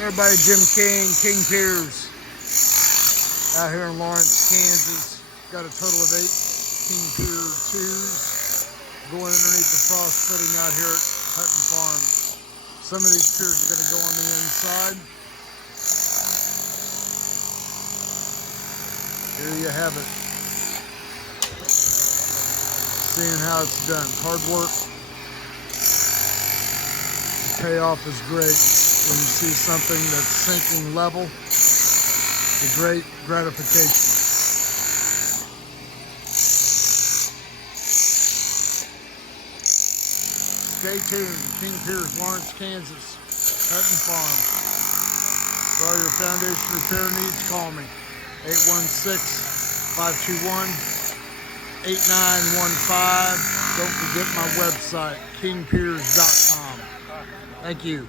Everybody, Jim King, King Piers, out here in Lawrence, Kansas. Got a total of 8 King Pier 2s going underneath the frost footing out here at Hutton Farm. Some of these piers are going to go on the inside. Here you have it. Seeing how it's done. Hard work. The payoff is great. When you see something that's sinking level, it's a great gratification. Stay tuned. King Piers, Lawrence, Kansas, Hutton Farm. For all your foundation repair needs, call me. 816-521-8915. Don't forget my website, kingpiers.com. Thank you.